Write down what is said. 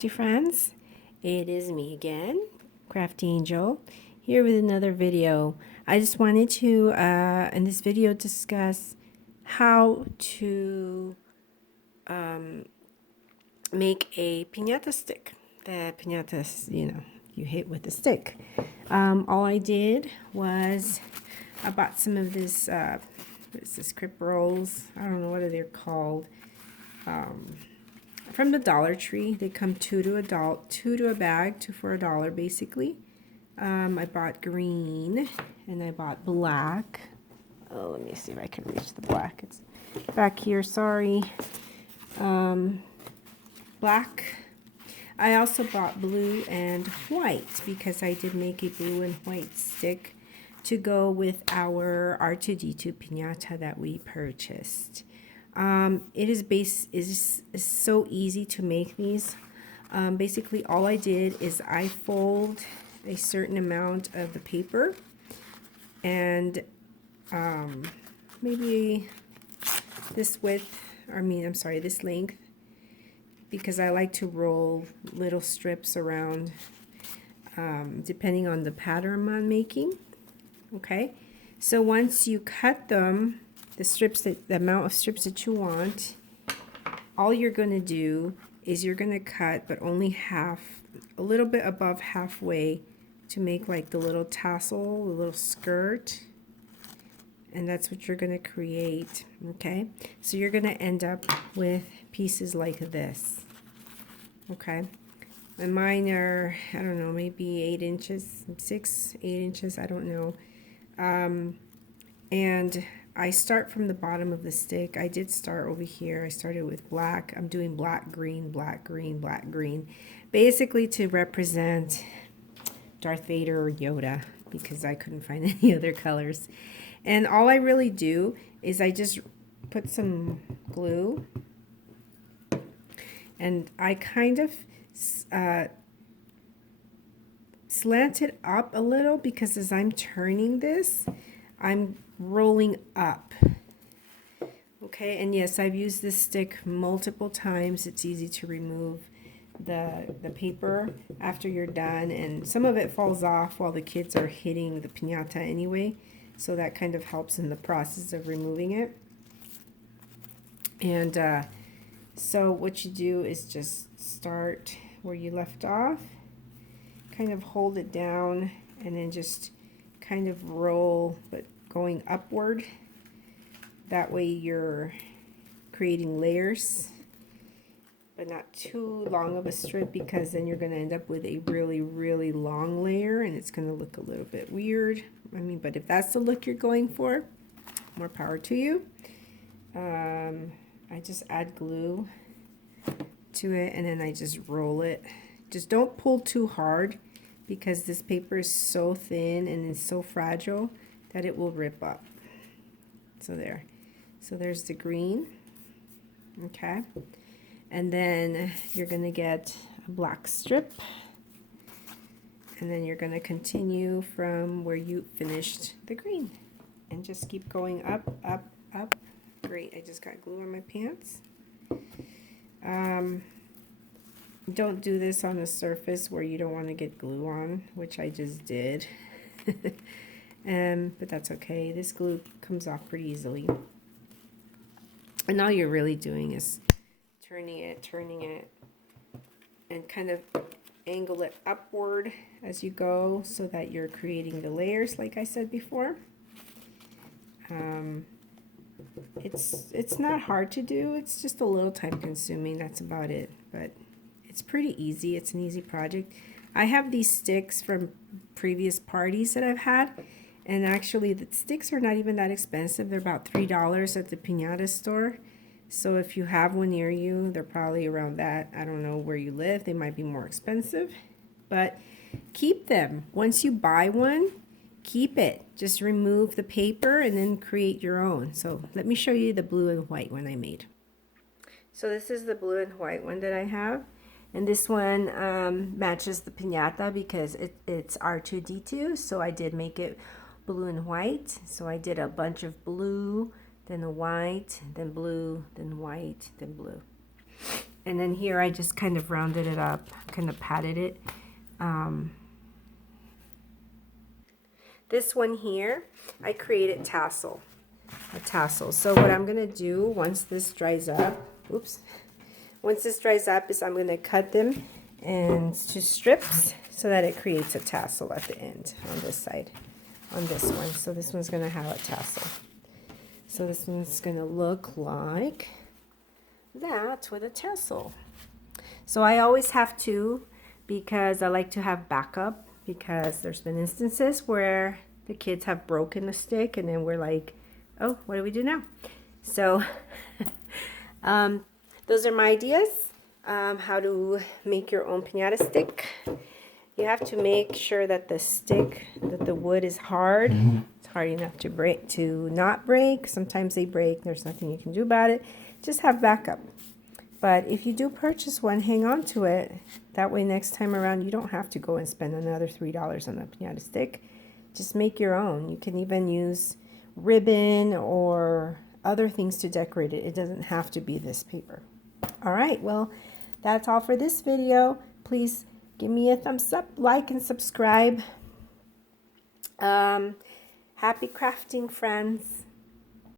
Dear friends, it is me again, Crafty Angel, here with another video. I just wanted to, in this video, discuss how to make a piñata stick. The piñatas, you hit with a stick. All I did was I bought some of this, what is this, crip rolls? I don't know what they're called. From the Dollar Tree. They come two to a bag, two for $1 basically. I bought green and I bought black. Oh, let me see if I can reach the black. It's back here, sorry. Black. I also bought blue and white because I did make a blue and white stick to go with our R2D2 piñata that we purchased. It is so easy to make these. Basically, all I did is I fold a certain amount of the paper and maybe this width, this length, because I like to roll little strips around depending on the pattern I'm making. Okay, so once you cut them, the amount of strips that you want, all you're going to do is you're going to cut, but only half, a little bit above halfway, to make like the little tassel, the little skirt, and that's what you're going to create. Okay, so you're going to end up with pieces like this. Okay, and mine are, I don't know, maybe 8 inches, 8 inches, I don't know. And I start from the bottom of the stick. I did start over here. I started with black. I'm doing black, green, black, green, black, green. Basically to represent Darth Vader or Yoda, because I couldn't find any other colors. And all I really do is I just put some glue. And I kind of slant it up a little because as I'm turning this, I'm rolling up. Okay, and yes, I've used this stick multiple times. It's easy to remove the paper after you're done, and some of it falls off while the kids are hitting the piñata anyway, so that kind of helps in the process of removing it. And so what you do is just start where you left off, kind of hold it down, and then just kind of roll, but going upward. That way you're creating layers, but not too long of a strip, because then you're going to end up with a really, really long layer and it's going to look a little bit weird. But if that's the look you're going for, more power to you. I just add glue to it and then I just roll it. Just don't pull too hard, because this paper is so thin and it's so fragile that it will rip up. So there. So there's the green. Okay. And then you're going to get a black strip. And then you're going to continue from where you finished the green. And just keep going up, up, up. Great. I just got glue on my pants. Don't do this on a surface where you don't want to get glue on, which I just did. But that's okay. This glue comes off pretty easily. And all you're really doing is turning it, and kind of angle it upward as you go so that you're creating the layers like I said before. It's not hard to do. It's just a little time consuming. That's about it. But it's pretty easy. It's an easy project. I have these sticks from previous parties that I've had, and actually the sticks are not even that expensive. They're about $3 at the piñata store. So if you have one near you, they're probably around that. I don't know where you live. They might be more expensive, but keep them. Once you buy one, keep it. Just remove the paper and then create your own. So let me show you the blue and white one I made. So this is the blue and white one that I have. And this one matches the piñata because it's R2D2, so I did make it blue and white. So I did a bunch of blue, then a white, then blue, then white, then blue. And then here I just kind of rounded it up, kind of patted it. This one here, I created tassel, a tassel. So what I'm gonna do once this dries up, once this dries up is I'm gonna cut them into strips so that it creates a tassel at the end on this side, on this one. So this one's gonna have a tassel. So this one's gonna look like that with a tassel. So I always have two because I like to have backup, because there's been instances where the kids have broken the stick and then we're like, oh, what do we do now? So those are my ideas, how to make your own piñata stick. You have to make sure that the stick, that the wood is hard. It's hard enough to break, to not break. Sometimes they break. There's nothing you can do about it. Just have backup. But if you do purchase one, hang on to it. That way next time around you don't have to go and spend another $3 on a piñata stick. Just make your own. You can even use ribbon or other things to decorate it. It doesn't have to be this paper. All right, well, that's all for this video. Please give me a thumbs up, like, and subscribe. Happy crafting, friends.